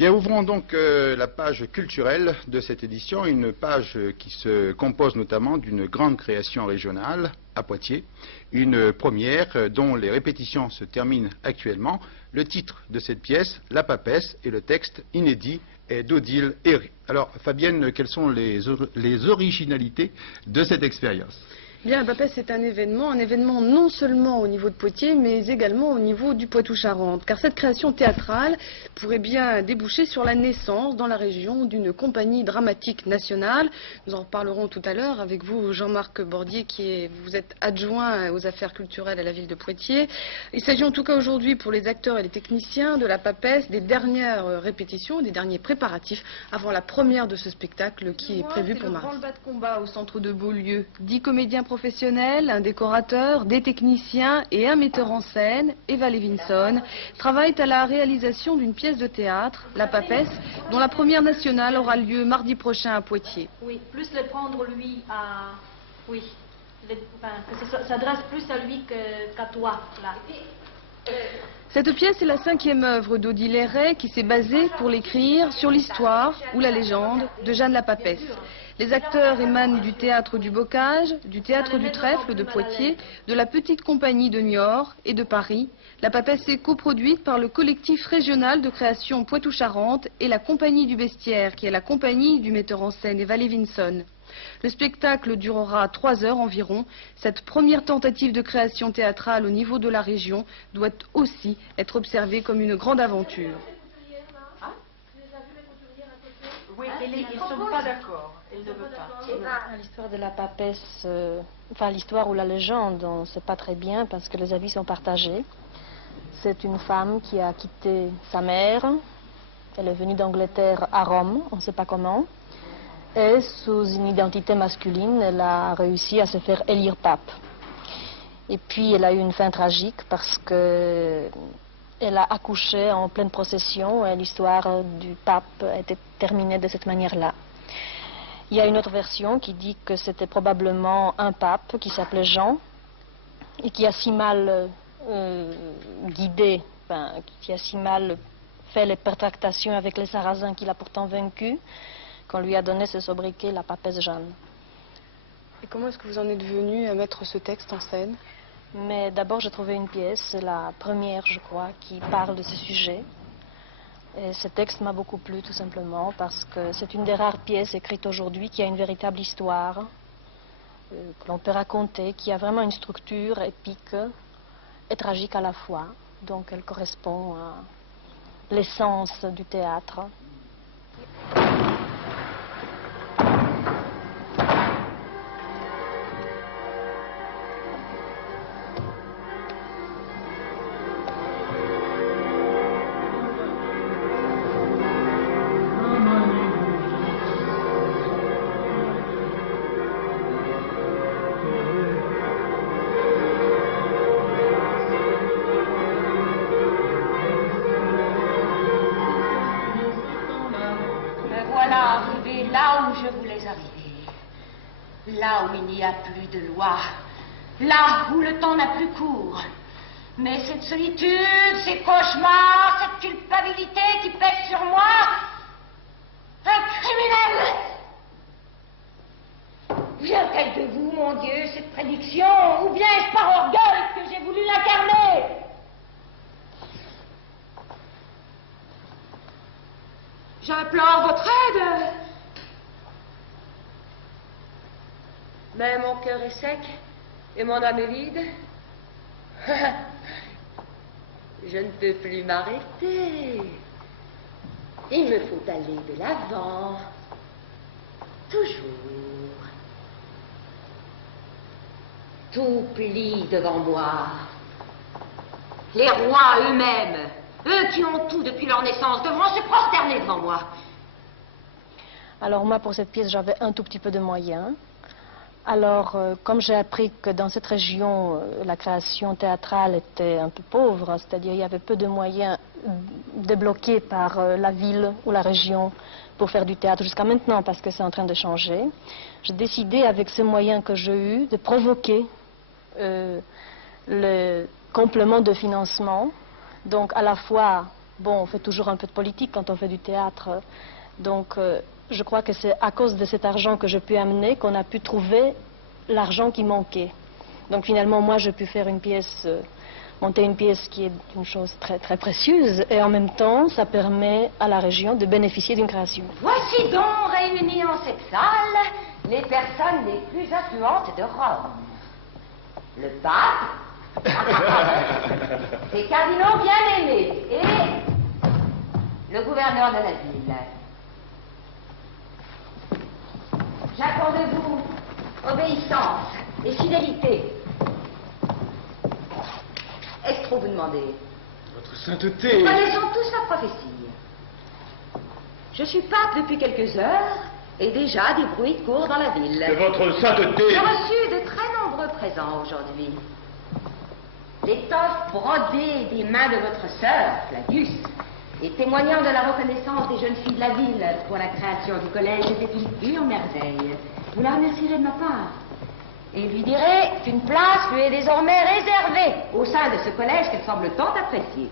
Bien, ouvrons donc la page culturelle de cette édition, une page qui se compose notamment d'une grande création régionale à Poitiers, une première dont les répétitions se terminent actuellement. Le titre de cette pièce, La Papesse, et le texte inédit est d'Odile Herré. Alors Fabienne, quelles sont les originalités de cette expérience ? Bien, la Papesse est un événement non seulement au niveau de Poitiers, mais également au niveau du Poitou-Charentes. Car cette création théâtrale pourrait bien déboucher sur la naissance dans la région d'une compagnie dramatique nationale. Nous en reparlerons tout à l'heure avec vous, Jean-Marc Bordier, vous êtes adjoint aux affaires culturelles à la ville de Poitiers. Il s'agit en tout cas aujourd'hui pour les acteurs et les techniciens de la Papesse des dernières répétitions, des derniers préparatifs avant la première de ce spectacle qui est prévu pour mars. Le branle-bas de combat au centre de Beaulieu, 10 comédiens professionnels, un décorateur, des techniciens et un metteur en scène, Eva Levinson, travaillent à la réalisation d'une pièce de théâtre, La Papesse, dont la première nationale aura lieu mardi prochain à Poitiers. Oui, plus le prendre lui à... Oui, que ça s'adresse plus à lui qu'à toi, là. Cette pièce est la 5e œuvre d'Odile Herré qui s'est basée pour l'écrire sur l'histoire ou la légende de Jeanne la Papesse. Les acteurs émanent du théâtre du Bocage, du théâtre du Trèfle de Poitiers, de la petite compagnie de Niort et de Paris. La Papesse est coproduite par le collectif régional de création Poitou-Charentes et la compagnie du Bestiaire, qui est la compagnie du metteur en scène Eva Levinson. Le spectacle durera 3 heures environ. Cette première tentative de création théâtrale au niveau de la région doit aussi être observée comme une grande aventure. Oui, ils ne sont pas d'accord. Ils ne veulent pas. L'histoire de la Papesse, enfin l'histoire ou la légende, on ne sait pas très bien parce que les avis sont partagés. C'est une femme qui a quitté sa mère. Elle est venue d'Angleterre à Rome, on ne sait pas comment. Et sous une identité masculine, elle a réussi à se faire élire pape. Et puis elle a eu une fin tragique parce que elle a accouché en pleine procession et l'histoire du pape a été terminée de cette manière-là. Il y a une autre version qui dit que c'était probablement un pape qui s'appelait Jean et qui a si mal guidé, qui a si mal fait les pertractations avec les Sarrasins qu'il a pourtant vaincu, qu'on lui a donné ce sobriquet, la Papesse Jeanne. Et comment est-ce que vous en êtes venu à mettre ce texte en scène ? Mais d'abord, j'ai trouvé une pièce, c'est la première, je crois, qui parle de ce sujet. Et ce texte m'a beaucoup plu, tout simplement, parce que c'est une des rares pièces écrites aujourd'hui qui a une véritable histoire, que l'on peut raconter, qui a vraiment une structure épique et tragique à la fois. Donc, elle correspond à l'essence du théâtre. Là où je voulais arriver, là où il n'y a plus de loi, là où le temps n'a plus cours. Mais cette solitude, ces cauchemars, cette culpabilité qui pèse sur moi, un criminel! Vient-elle de vous, mon Dieu, cette prédiction, ou bien est-ce par orgueil que j'ai voulu l'incarner? J'implore votre aide. Mais mon cœur est sec et mon âme est vide. Je ne peux plus m'arrêter. Il me faut aller de l'avant. Toujours. Tout plie devant moi. Les rois eux-mêmes, eux qui ont tout depuis leur naissance, devront se prosterner devant moi. Alors moi, pour cette pièce, j'avais un tout petit peu de moyens. Alors, comme j'ai appris que dans cette région, la création théâtrale était un peu pauvre, c'est-à-dire il y avait peu de moyens débloqués par la ville ou la région pour faire du théâtre jusqu'à maintenant, parce que c'est en train de changer, j'ai décidé, avec ces moyens que j'ai eus, de provoquer le complément de financement, donc à la fois bon, on fait toujours un peu de politique quand on fait du théâtre. Donc, je crois que c'est à cause de cet argent que je peux amener qu'on a pu trouver l'argent qui manquait. Donc, finalement, moi, j'ai pu faire une pièce, monter une pièce qui est une chose très, très précieuse. Et en même temps, ça permet à la région de bénéficier d'une création. Voici donc réunies en cette salle les personnes les plus influentes de Rome. Le pape, ses cardinaux bien-aimés et le gouverneur de la ville. J'attends de vous obéissance et fidélité. Est-ce trop vous demander? Votre sainteté. Nous connaissons tous la prophétie. Je suis pape depuis quelques heures et déjà des bruits courent dans la ville. De votre sainteté. J'ai reçu de très nombreux présents aujourd'hui. L'étoffe brodée des mains de votre sœur, Flavius, et témoignant de la reconnaissance des jeunes filles de la ville pour la création du collège était une pure merveille. Vous la remercierez de ma part. Et lui direz qu'une place lui est désormais réservée au sein de ce collège qu'elle semble tant apprécier.